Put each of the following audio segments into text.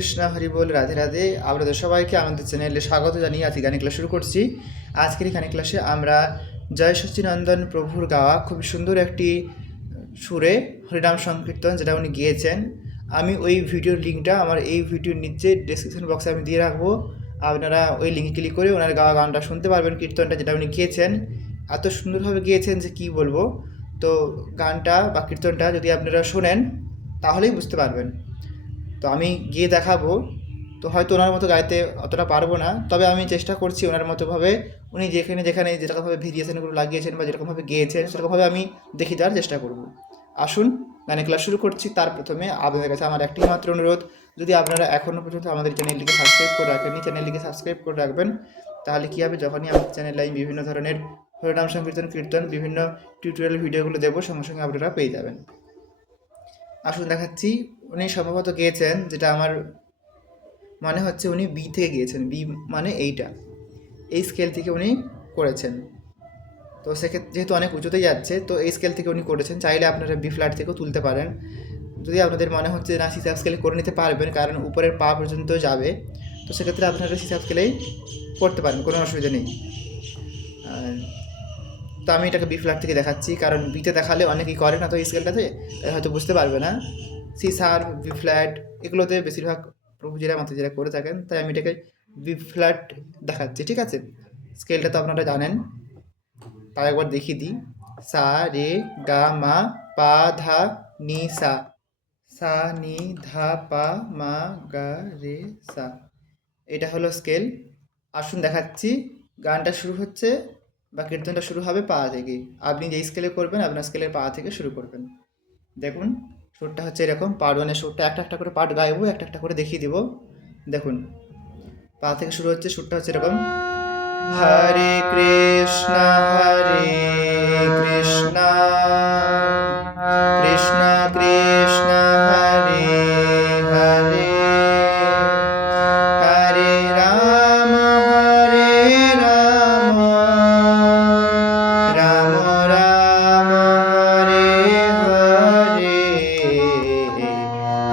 কৃষ্ণ হরি বল, রাধে রাধে। আপনাদের সবাইকে আমাদের চ্যানেলে স্বাগত জানিয়ে আজকে গানের ক্লাস শুরু করছি। আজকের এই গানের ক্লাসে আমরা জয় সচ্চিদানন্দ প্রভুর গাওয়া খুবই সুন্দর একটি সুরে হরিনাম সংকীর্তন যেটা উনি গিয়েছেন, আমি ওই ভিডিওর লিঙ্কটা আমার এই ভিডিওর নিচে ডেসক্রিপশন বক্সে আমি দিয়ে রাখবো। আপনারা ওই লিঙ্কে ক্লিক করে ওনার গাওয়া গানটা শুনতে পারবেন, কীর্তনটা যেটা উনি গিয়েছেন। এত সুন্দরভাবে গিয়েছেন যে কী বলবো। তো গানটা বা কীর্তনটা যদি আপনারা শোনেন তাহলেই বুঝতে পারবেন। তো আমি গিয়ে দেখাবো। তো হয়তো ওনার মতো গাইতে অতটা পারবো না, তবে আমি চেষ্টা করছি ওনার মতোভাবে উনি যেখানে যেখানে যেরকমভাবে ভেরিয়েশনগুলো লাগিয়েছেন বা যেরকমভাবে গেয়েছেন সেরকমভাবে আমি দেখিয়ে দেওয়ার চেষ্টা করব। আসুন গানের ক্লাস শুরু করছি। তার প্রথমে আপনাদের কাছে আমার একটি মাত্র অনুরোধ, যদি আপনারা এখনও পর্যন্ত আমাদের চ্যানেলটিকে সাবস্ক্রাইব করে রাখেননি, চ্যানেলটিকে সাবস্ক্রাইব করে রাখবেন। তাহলে কী হবে, যখনই আমাদের চ্যানেলে আমি বিভিন্ন ধরনের হরিনাম সংকীর্তন কীর্তন বিভিন্ন টিউটোরিয়াল ভিডিওগুলো দেবো সঙ্গে সঙ্গে আপনারা পেয়ে যাবেন। আসুন দেখাচ্ছি। উনি সম্ভবত গিয়েছেন, যেটা আমার মনে হচ্ছে উনি বি থেকে গিয়েছেন, বি মানে এইটা, এই স্কেল থেকে উনি করেছেন। তো সেক্ষেত্রে যেহেতু অনেক উঁচুতে যাচ্ছে, তো এই স্কেল থেকে উনি করেছেন। চাইলে আপনারা বি ফ্ল্যাট থেকেও তুলতে পারেন, যদি আপনাদের মনে হচ্ছে না সি সাব স্কেলে করে নিতে পারবেন, কারণ উপরের পা পর্যন্ত যাবে। তো সেক্ষেত্রে আপনারা সি সাব স্কেলেই করতে পারেন, কোনো অসুবিধা নেই। তো আমি এটাকে বি ফ্ল্যাট থেকে দেখাচ্ছি, কারণ বিতে দেখালে অনেকেই করে না তো এই স্কেলটাতে, তাই হয়তো বুঝতে পারবে না। সি শার্প, বি ফ্ল্যাট এগুলোতে বেশিরভাগ প্রভুজিরা মাতাজিরা করে থাকেন, তাই আমি এটাকে বি ফ্ল্যাট দেখাচ্ছি, ঠিক আছে। স্কেলটা তো আপনারা জানেন, তাও একবার দেখিয়ে দিই। সা রে গা মা পা ধা নি সা, সা নি ধা পা মা গা রে সা, এটা হলো স্কেল। আসুন দেখাচ্ছি। গানটা শুরু হচ্ছে বা কীর্তনটা শুরু হবে পা থেকে। আপনি যেই স্কেলে করবেন আপনার স্কেলের পা থেকে শুরু করবেন। দেখুন সুরটা হচ্ছে এরকম। পার্ট ওয়ানের সুরটা একটা একটা করে পার্ট গাইবো, একটা একটা করে দেখিয়ে দিব। দেখুন পা থেকে শুরু হচ্ছে, সুরটা হচ্ছে এরকম। হরে কৃষ্ণ কৃষ্ণ কৃষ্ণ হরে হরে, হরে রাম রাম রাম হরে হরে,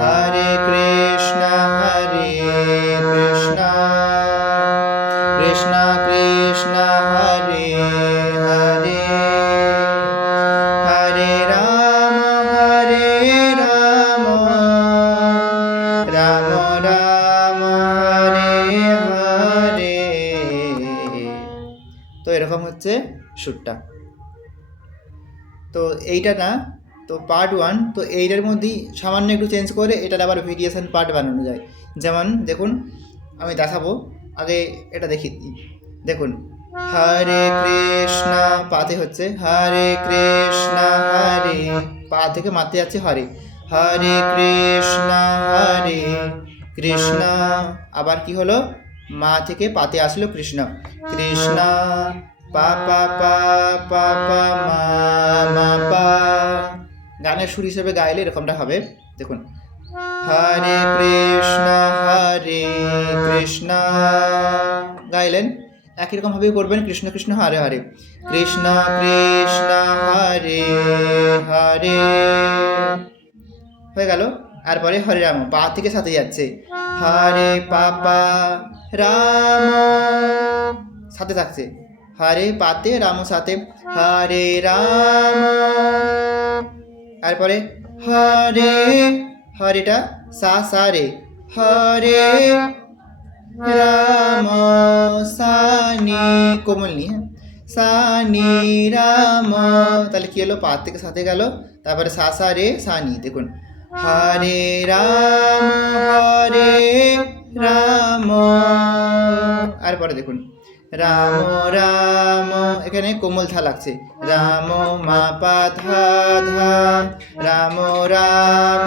হরে কৃষ্ণ কৃষ্ণ কৃষ্ণ হরে হরে, হরে রাম রাম রাম হরে হরে। তো এরকম হচ্ছে সুরটা। তো এইটা না, তো পার্ট ওয়ান, তো এইটার মধ্যেই সামান্য একটু চেঞ্জ করে এটার আবার ভেরিয়েশন পার্ট বানানো যায়। যেমন দেখুন আমি দেখাবো, আগে এটা দেখিয়ে দিই। দেখুন হরে কৃষ্ণ, পাতে হচ্ছে হরে কৃষ্ণ হরে, পা থেকে মাতে যাচ্ছে হরে, হরে কৃষ্ণ কৃষ্ণ, আবার কি হলো, মা থেকে পাতে আসলো কৃষ্ণ, কৃষ্ণ পা পা পা পা পা মা মা পা। গানের সুর হিসেবে গাইলে এরকমটা হবে। দেখুন হরে কৃষ্ণ গাইলেন, একই রকম ভাবেই করবেন। কৃষ্ণ কৃষ্ণ হরে হরে, কৃষ্ণ কৃষ্ণ হরে হরে, হয়ে গেল। তারপরে হরে রাম, পা থেকে সাথে যাচ্ছে, হরে পাপা রাম, সাথে থাকছে, হরে পাতে রাম সাথে, হরে রাম। তারপরে হরে, হরেটা সা সা রে, হরে রাম সানি কোমল নি, হ্যাঁ সানি রাম, তাহলে কি হলো, পা থেকে সাথে গেল, তারপরে সা সা রে সানি। দেখুন হরে রাম তারপরে দেখুন রাম রাম, এখানে কোমল ধা লাগছে, রাম মা পা ধা ধা, রাম রাম।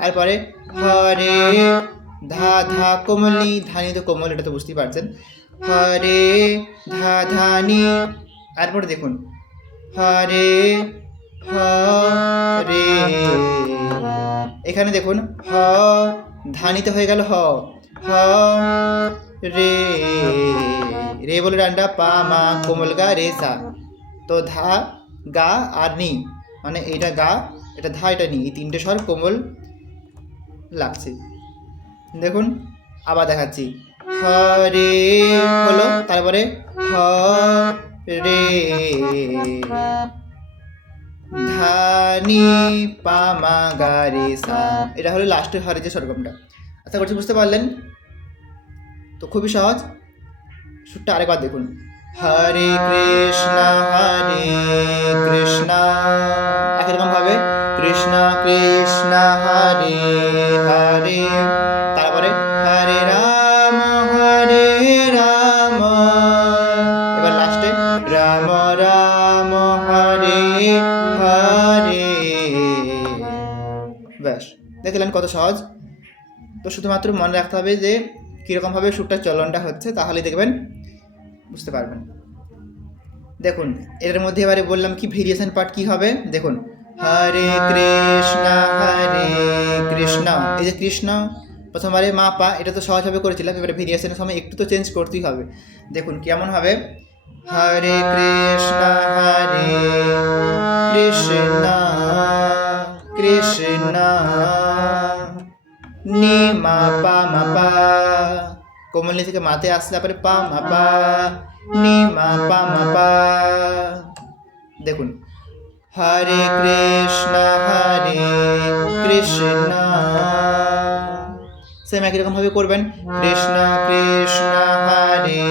তারপরে হরে ধা ধা কোমলি, ধানি তো কোমল, এটা তো বুঝতেই পারছেন, হরে ধা ধানি। তারপরে দেখুন হরে হরে, এখানে দেখুন হ ধানিতে হয়ে গেল হ, হ রে, রে বলে ডান্ডা, পা মা কোমল গা রে সা, তো ধা গা আর নি, মানে এইটা গা, এটা ধা, এটা নি, এই তিনটে স্বর কোমল লাগছে। দেখুন আবার দেখাচ্ছি, হরে হলো, তারপরে হরে, ধানি পামা গারে সা, এটা হলো লাস্টের হরে যে স্বরগমটা। আশা করছি বুঝতে পারলেন। তো খুবই সহজ, সুরটা আরেকবার দেখুন, হরে কৃষ্ণ একই রকম ভাবে কৃষ্ণ কৃষ্ণ হরে হরে, তারপরে হরে রাম, এবার লাস্টে রাম রাম হরে হরে। ব্যাস, দেখলেন কত সহজ। তো শুধুমাত্র মনে রাখতে হবে যে কীরকমভাবে সুরটার চলনটা হচ্ছে, তাহলে দেখবেন বুঝতে পারবেন। দেখুন এর মধ্যে এবারে বললাম কি ভেরিয়েশন পার্ট কি হবে, দেখুন হরে কৃষ্ণ, এই যে কৃষ্ণ প্রথমবারে মা পা, এটা তো সহজভাবে করেছিলাম, এবারে ভেরিয়েশনের সময় একটু তো চেঞ্জ করতেই হবে। দেখুন কেমন হবে, হরে কৃষ্ণ কৃষ্ণ কৃষ্ণ নি মা পা, কোমলনি থেকে মাতে আসলে তারপরে পা মা পা, নি মা পা। দেখুন হরে কৃষ্ণ কৃষ্ণ, সেম একই রকম ভাবে করবেন, কৃষ্ণ কৃষ্ণ হরে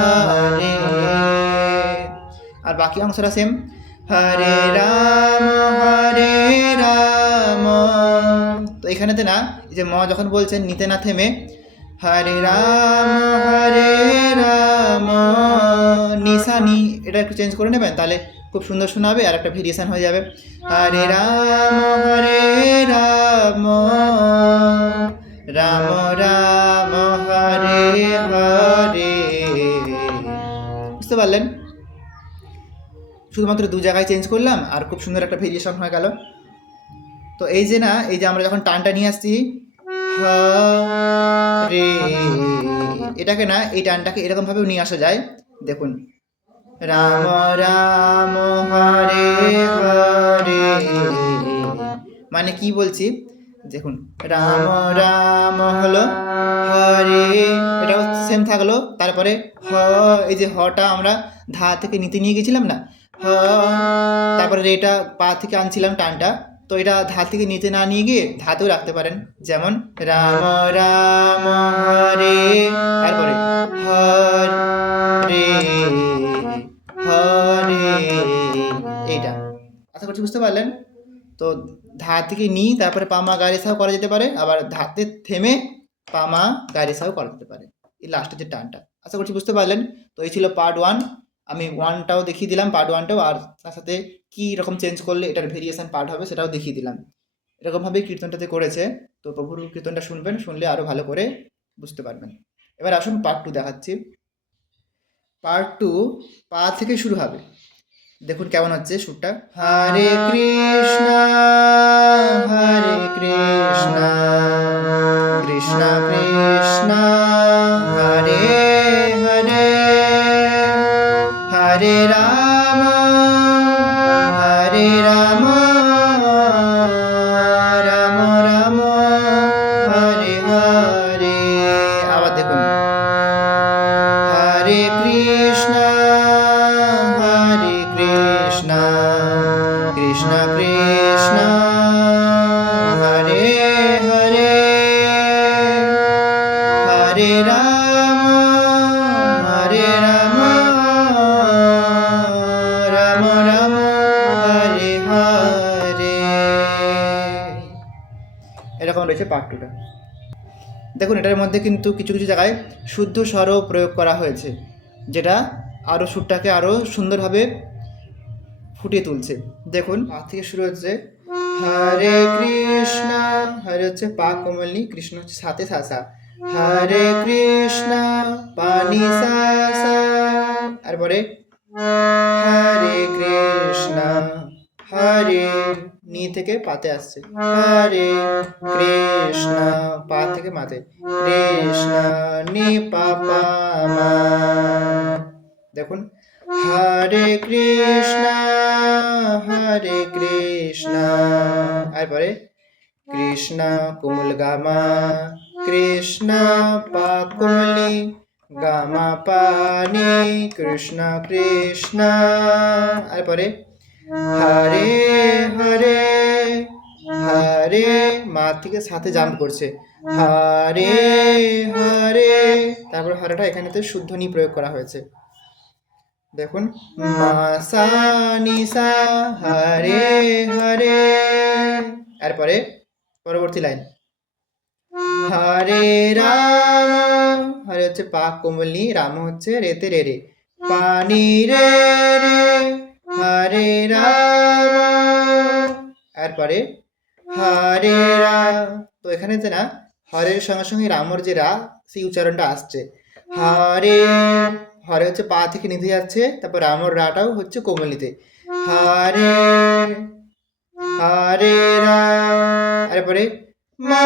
হরে। আর বাকি অংশটা সেম, হরে রাম, তো এখানেতে না, এই যে ম যখন বলছেন নিতে না থেমে হরে রাম নিশানি, এটা একটু চেঞ্জ করে নেবেন, তাহলে খুব সুন্দর শোনাবে আর একটা ভেরিয়েশন হয়ে যাবে, হরে রাম রাম রাম হরে হরে। বুঝতে পারলেন, শুধুমাত্র দু জায়গায় চেঞ্জ করলাম আর খুব সুন্দর একটা ভেরিয়েশন হয়ে গেল। তো এই যে না, এই যে আমরা যখন টানটা নিয়ে আসছি হরে, এটাকে না, এই টানটাকে এরকম ভাবেও নিয়ে আসা যায়। দেখুন রাম রাম হরে হরে, মানে কি বলছি, দেখুন রাম রাম হলো, হরে এটাও সেম থাকলো, তারপরে হ, এই যে হটা আমরা ধা থেকে নিতে নিয়ে গেছিলাম না, হ, তারপরে রেটা পা থেকে আনছিলাম টানটা, তো এটা ধা থেকে নিতে না নিয়ে গিয়ে ধাতেও রাখতে পারেন, যেমন রাম রাম হরে, তারপরে হরে হরে, এইটা। আশা করছি বুঝতে পারলেন। তো ধা থেকে নি, তারপরে পামা গাড়ি সাও করা যেতে পারে, আবার ধাতে থেমে পামা গাড়ি সাও করা যেতে পারে, এই লাস্টের যে টানটা। আশা করছি বুঝতে পারলেন। তো এই ছিল পার্ট 1, আমি 1টাও দেখিয়ে দিলাম, পার্ট 1টাও, আর তার সাথে কী রকম চেঞ্জ করলে এটার ভেরিয়েশন পার্ট হবে সেটাও দেখিয়ে দিলাম। এরকমভাবেই কীর্তনটাতে করেছে। তো প্রভুর কীর্তনটা শুনবেন, শুনলে আরও ভালো করে বুঝতে পারবেন। এবার আসুন পার্ট 2 দেখাচ্ছি। পার্ট 2 পা থেকে শুরু হবে, দেখুন কেমন হচ্ছে সুরটা, হরে কৃষ্ণ কৃষ্ণ কৃষ্ণ হরে হরে, হরে রাম রাম রাম হরে হরে। আবার দেখুন হরে কৃষ্ণ কৃষ্ণ কৃষ্ণ হরে হরে, হরে রাম রাম রাম হরে হরে। এরকম রয়েছে পার্ট 2টা। দেখুন এটার মধ্যে কিন্তু কিছু কিছু জায়গায় শুদ্ধ স্বরও প্রয়োগ করা হয়েছে, যেটা আরও সুরটাকে আরও সুন্দরভাবে ফুটিয়ে তুলছে। দেখুন পা থেকে শুরু হচ্ছে হরে কৃষ্ণ, হরে হচ্ছে পা কোমলনি, কৃষ্ণ হচ্ছে সাথে সা, হরে কৃষ্ণ পানি সা, তারপরে হরে কৃষ্ণ, হরে নি থেকে পাতে আসছে, হরে কৃষ্ণ পা থেকে মাতে, কৃষ্ণ নি পা পা মা। দেখুন হরে কৃষ্ণ তারপরে কৃষ্ণ কোমল গামা, কৃষ্ণ পা কোমলি গামা পানি কৃষ্ণ কৃষ্ণ। আর পরে হরে হরে হরে, মা থেকে সাথে জাম্প করছে, হরে হরে। তারপর হরেটা এখানেতে শুদ্ধ নি প্রয়োগ করা হয়েছে। দেখুন, মা সা নি সা হরে হরে। এরপরে পরবর্তী লাইন হরে রাম, হরে হচ্ছে পা কোমলি, রাম হচ্ছে রেতে রে রে, পানি রে রে হরে রাম। এরপরে হরে রাম, তো এখানেতে না হরের সঙ্গে সঙ্গে রামর যে রা, সেই উচ্চারণটা আসছে। হরে, হরে হচ্ছে পা থেকে নিতে যাচ্ছে, তারপর রামর রাটাও হচ্ছে কোমলিতে, হরে হরে রাম। এরপরে মা,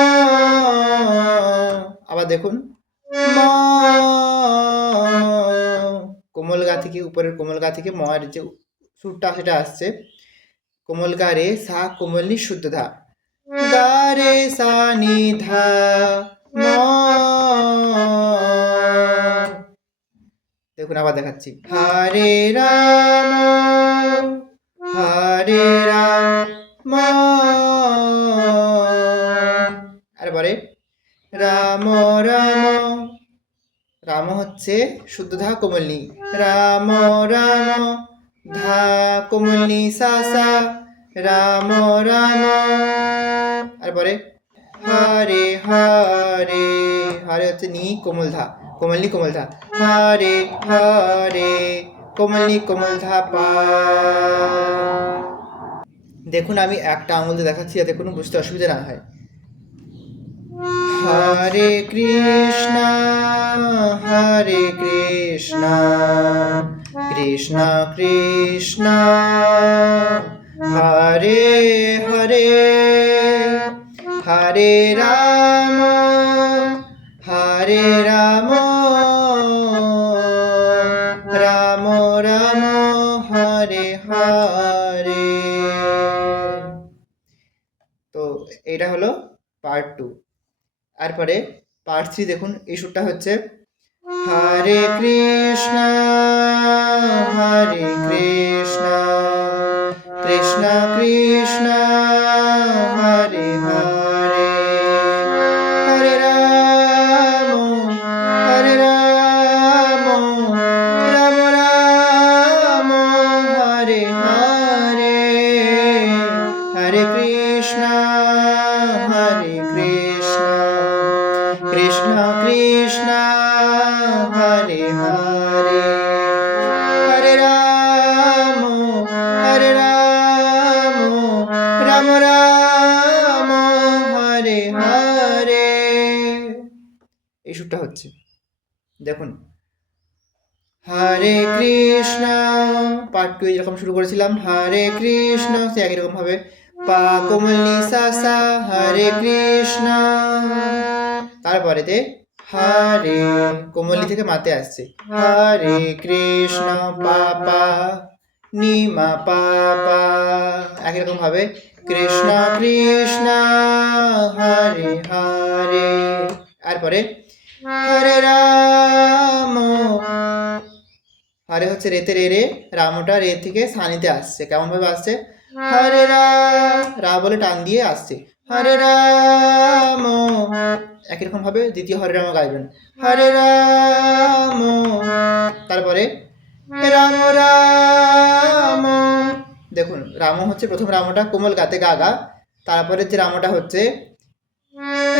আবার দেখুন মা, কোমল গা থেকে, উপরের কোমল গা থেকে ময়ের যে সুরটা সেটা আসছে, কোমল গা রে সা কোমলি শুদ্ধ ধা, গা রে সা নি ধা মা। দেখুন আবার দেখাচ্ছি, হরে রাম হরে রাম। এরপরে রাম রাম, রাম হচ্ছে শুদ্ধ ধা কোমলনি, রাম রাম ধা কোমলনি সা সা, রাম রাম। তারপরে হরে হরে, হরে হচ্ছে নি কোমল ধা, কোমলনি কোমল ধা, হরে হরে কোমলনি কোমল ধা পা। দেখুন আমি একটা আঙুল দিয়ে দেখাচ্ছি যাতে কোনো বুঝতে অসুবিধা না হয়। হরে কৃষ্ণ কৃষ্ণ কৃষ্ণ হরে হরে, হরে রাম রাম রাম হরে হরে। তো এটা হলো পার্ট 2। তারপরে পার্ট 3 দেখুন, এই সুরটা হচ্ছে হরে কৃষ্ণ কৃষ্ণ কৃষ্ণ হরে হরে, হরে রাম রাম রাম হরে হরে, হরে কৃষ্ণ কৃষ্ণ কৃষ্ণ হরে হরে, হরে রাম রাম রাম হরে হরে। এই সুরটা হচ্ছে, দেখুন হরে কৃষ্ণ পার্ট 2 এরকম শুরু করেছিলাম, হরে কৃষ্ণ সে একই রকম ভাবে পা কোমল নি সা সা, হরে কৃষ্ণ। তারপরেতে হরে কোমলি থেকে মাতে আসছে, হরে কৃষ্ণ পা পা নি মা পা পা, একই রকম ভাবে কৃষ্ণ কৃষ্ণ হরে হরে। তারপরে হরে রাম, হরে হচ্ছে রেতে রে রে, রামটা রে থেকে সানিতে আসছে, কেমন ভাবে আসছে, হরে রা বলে টান দিয়ে আসছে, হরে রাম। একই রকম ভাবে দ্বিতীয় হরে রাম গাইবেন, হরে রাম। তারপরে রাম রাম, দেখুন রাম হচ্ছে প্রথম রামটা কোমল গাতে গা গা, তারপরে যে রামটা হচ্ছে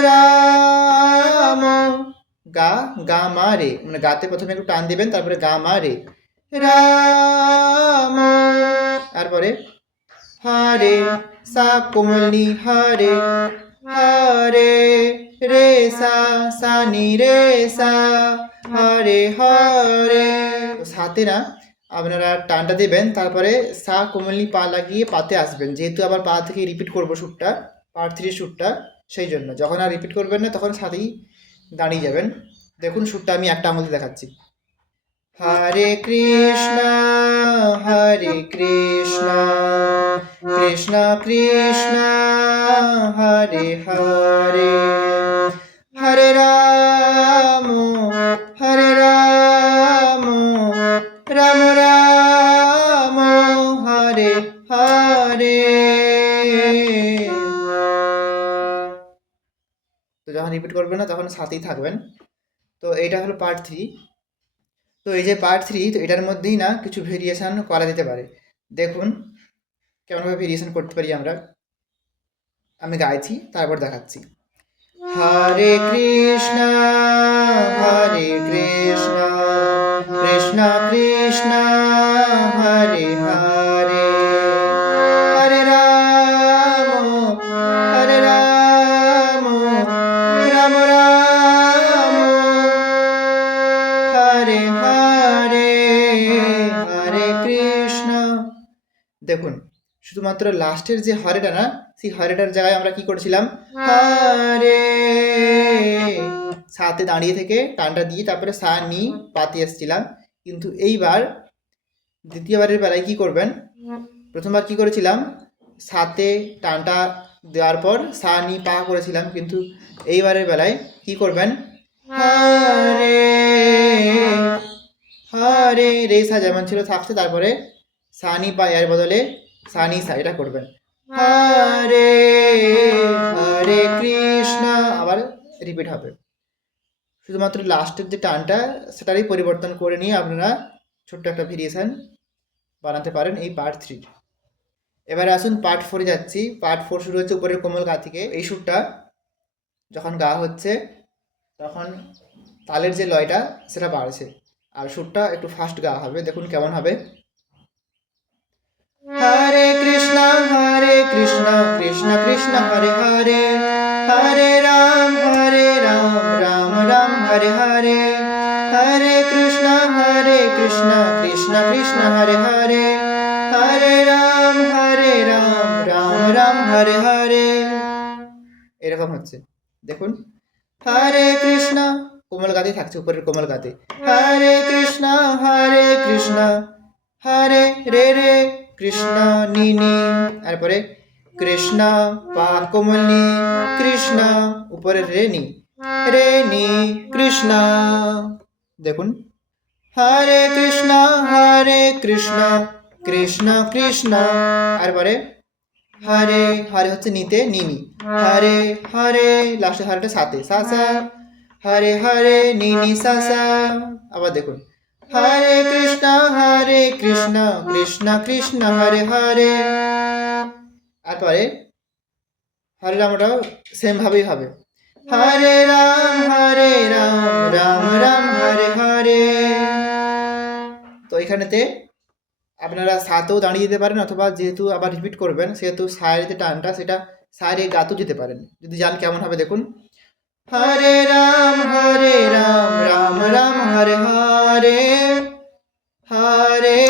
রাম গা গা মা রে, মানে গাতে প্রথমে একটু টান দিবেন, তারপরে গা মা রে রাম। তারপরে হরে সা কোমলনি হরে হরে রে সা সা নি রে সা হরে হরে। সাথে না আপনারা টানটা দেবেন, তারপরে সা কোমলনি পা লাগিয়ে পাতে আসবেন, যেহেতু আবার পা থেকে রিপিট করবো সুরটা, পার্ট 3 সুরটা, সেই জন্য যখন আর রিপিট করবেন না তখন সাথেই দাঁড়িয়ে যাবেন। দেখুন সুরটা আমি একটা আঙুল দিয়ে দেখাচ্ছি, হরে কৃষ্ণ কৃষ্ণ কৃষ্ণ হরে হরে, হরে রাম হরে রাম রাম রাম হরে হরে। তো যখন রিপিট করবেন না তখন সাথেই থাকবেন। তো এইটা হলো পার্ট 3। তো এই যে পার্ট 3, তো এটার মধ্যেই না কিছু ভেরিয়েশন করা যেতে পারে। দেখুন কেমনভাবে ভেরিয়েশন করতে পারি আমরা। আমি গাইছি, তারপর দেখাচ্ছি। হরে কৃষ্ণ কৃষ্ণ কৃষ্ণ হরে হরে, হরে রাম রাম রাম হরে হরে, হরে কৃষ্ণ। দেখুন শুধুমাত্র লাস্টের যে হরেটা না, সেই হরেটার জায়গায় আমরা কি করেছিলাম, হরে সাথে দাঁড়িয়ে থেকে টানটা দিয়ে তারপরে সা নি পাতে এসেছিলাম। কিন্তু এইবার দ্বিতীয়বারের বেলায় কি করবেন, প্রথমবার কি করেছিলাম সাথে টানটা দেওয়ার পর সা নি পা করেছিলাম, কিন্তু এইবারের বেলায় কি করবেন, হরে হরে রে সা যেমন ছিল থাকছে, তারপরে সা নি পা এর বদলে সা নি সা এটা করবেন। হরে হরে কৃষ্ণ, আবার রিপিট হবে। শুধুমাত্র লাস্টের যে টানটা সেটারই পরিবর্তন করে নিয়ে আপনারা ছোট্ট একটা ভেরিয়েশন বানাতে পারেন এই পার্ট 3। এবারে আসুন পার্ট 4-এ যাচ্ছি। পার্ট 4 শুরু হচ্ছে উপরের কোমল গা থেকে। এই সুরটা যখন গাওয়া হচ্ছে তখন তালের যে লয়টা সেটা বাড়ছে, আর সুরটা একটু ফাস্ট গাওয়া হবে। দেখুন কেমন হবে। হরে কৃষ্ণ কৃষ্ণ কৃষ্ণ হরে হরে, হরে রাম রাম রাম হরে হরে, হরে কৃষ্ণ কৃষ্ণ কৃষ্ণ হরে হরে, হরে রাম রাম রাম হরে হরে। এরকম হচ্ছে দেখুন। হরে কৃষ্ণ কোমল গাতে থাকছে, উপরের কোমল গাতে। হরে কৃষ্ণ হরে রে রে কৃষ্ণ নি নি, তারপরে কৃষ্ণ পা কোমল নি, কৃষ্ণ উপরে রে নি কৃষ্ণ। দেখুন হরে কৃষ্ণ কৃষ্ণ কৃষ্ণ, তারপরে হরে হরে হচ্ছে নিতে নিমি, হরে হরে লাস্টে হরেটা সাথে সা সা, হরে হরে নি নি সা সা। আবার দেখুন হরে কৃষ্ণ কৃষ্ণ কৃষ্ণ হরে হরে, তারপরে হরে রামটাও সেম ভাবেই হবে। হরে রাম রাম রাম হরে হরে। তো এখানেতে আপনারা সাতেও দাঁড়িয়ে যেতে পারেন, অথবা যেহেতু আবার রিপিট করবেন সেহেতু সায়ের যে টানটা সেটা সায়ের গাতেও যেতে পারেন, যদি জান কেমন হবে। দেখুন হরে রাম রাম রাম হরে হরে, হরে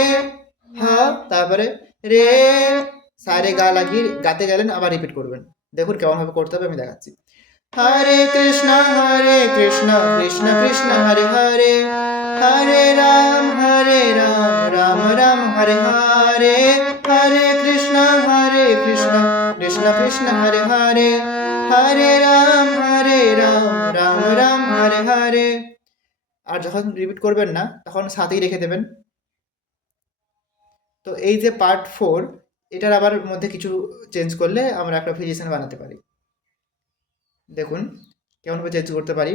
হা তারপরে রে সারে গা লাগিয়ে গাতে গেলেন, আবার রিপিট করবেন। দেখুন কেমন ভাবে করতে হবে, আমি দেখাচ্ছি। হরে কৃষ্ণ কৃষ্ণ কৃষ্ণ হরে হরে, হরে রাম রাম রাম হরে হরে, হরে কৃষ্ণ কৃষ্ণ হরে হরে, হরে রাম রাম রাম হরে হরে। আর যখন রিপিট করবেন না তখন সাথেই রেখে দেবেন। তো এই যে পার্ট 4, এটার আবার মধ্যে কিছু চেঞ্জ করলে আমরা একটা ভেরিয়েশন বানাতে পারি। দেখুন কেমনভাবে চেঞ্জ করতে পারি।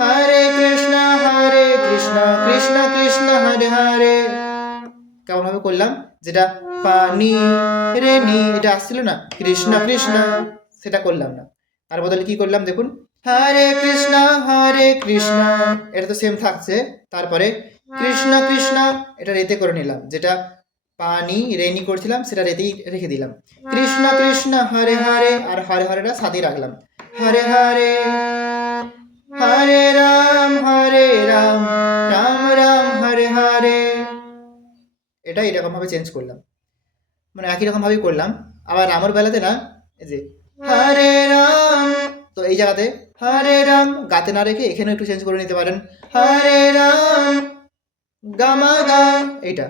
হরে কৃষ্ণ কৃষ্ণ কৃষ্ণ হরে হরে, কেমনভাবে করলাম, যেটা পানি রে নি এটা আসছিল না, কৃষ্ণ কৃষ্ণ সেটা করলাম না, তার বদলে কি করলাম দেখুন, হরে কৃষ্ণ এটা তো সেম থাকছে, তারপরে কৃষ্ণ কৃষ্ণ এটা রেতে করে নিলাম, যেটা পানি রেনি করছিলাম সেটা রেতেই রেখে দিলাম, কৃষ্ণ কৃষ্ণ হরে হরে, আর হরে হরেটা সাথেই রাখলাম, হরে হরে হরে রাম রাম রাম হরে হরে। এটা এরকম ভাবে চেঞ্জ করলাম, মানে একই রকম ভাবেই করলাম। আবার রামের বেলাতে না, এই যে হরে রাম, তো এই জায়গাতে হরে রাম গাতে না রেখে এখানেও একটু চেঞ্জ করে নিতে পারেন, হরে রাম গামা গা, এইটা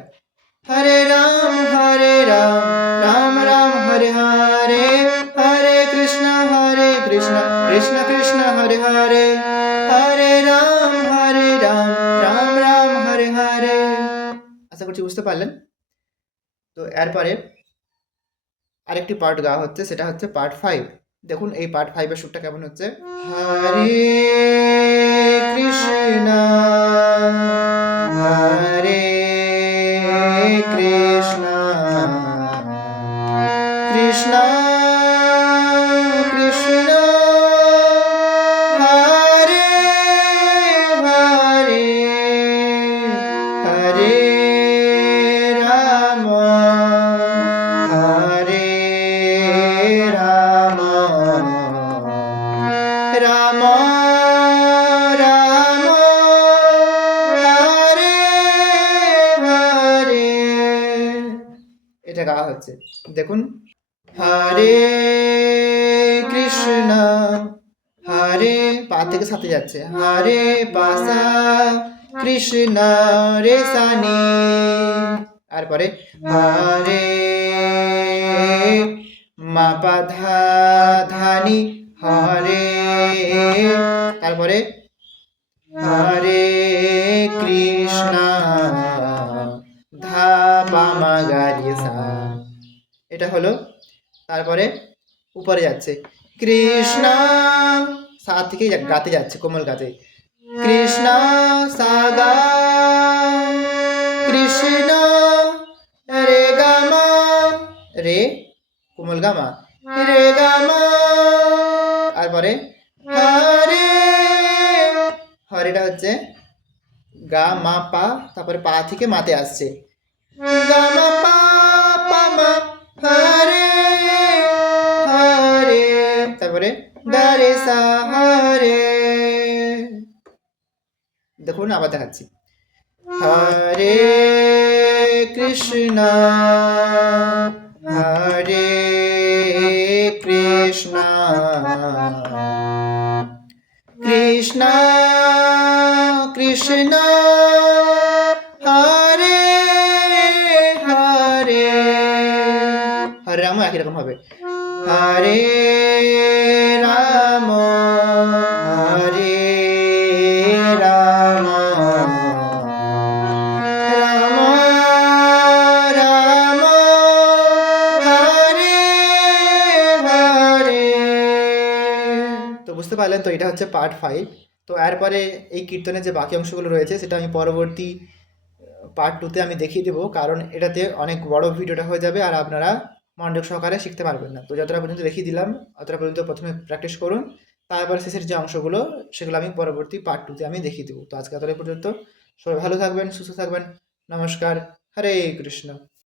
হরে রাম রাম রাম হরে হরে, হরে কৃষ্ণ কৃষ্ণ কৃষ্ণ হরে হরে, রাম রাম রাম হরে হরে। আশা করছি বুঝতে পারলেন। তো এরপরে আরেকটি পার্ট গাওয়া হচ্ছে, সেটা হচ্ছে পার্ট 5। দেখুন এই পার্ট 5 এর সুরটা কেমন হচ্ছে। হরে কৃষ্ণ হরে কৃষ্ণ কৃষ্ণ কৃষ্ণ হরে হরে হরে রাম হরে রাম রাম রাম হরে হরে। এটা গাওয়া হচ্ছে, দেখুন। হরে কৃষ্ণ হরে পা থেকে সাথে যাচ্ছে, হরে পাসা কৃষ্ণ রে সানি। তারপরে হরে মা পা ধা ধানি হরে। তারপরে হরে কৃষ্ণ ধা পা মা গা রে সা। এটা হলো। তারপরে উপরে যাচ্ছে কৃষ্ণ, সা থেকে গাতে যাচ্ছে, কোমল গাতে। কৃষ্ণ সাগা কৃষ্ণ রে গামা রে কোমল গামা রে গামা। তারপরে হরে, হরেটা হচ্ছে গা মা পা, তারপরে পা থেকে মাতে আসছে, গা মা পা পা মা হরে হরে। তারপরে গা রে সা হরে। দেখুন আবার দেখাচ্ছি। হরে কৃষ্ণ হরে কৃষ্ণ কৃষ্ণ কৃষ্ণ হরে হরে। হরে রাম একই রকম হবে, হরে রাম হরে রাম রাম রাম হরে হরে। তো বুঝতে পারলেন, তো এটা হচ্ছে পার্ট 5। তো এরপরে এই কীর্তনের যে বাকি অংশগুলো রয়েছে সেটা আমি পরবর্তী পার্ট 2-তে আমি দেখিয়ে দেবো, কারণ এটাতে অনেক বড় ভিডিওটা হয়ে যাবে আর আপনারা মনোযোগ সহকারে শিখতে পারবেন না। তো যতটা পর্যন্ত দেখিয়ে দিলাম অতটা পর্যন্ত প্রথমে প্র্যাকটিস করুন, তারপর শেষের যে অংশগুলো সেগুলো আমি পরবর্তী পার্ট 2-তে আমি দেখিয়ে দেবো। তো আজকে এতটাই পর্যন্ত, সবাই ভালো থাকবেন, সুস্থ থাকবেন। নমস্কার, হরে কৃষ্ণ।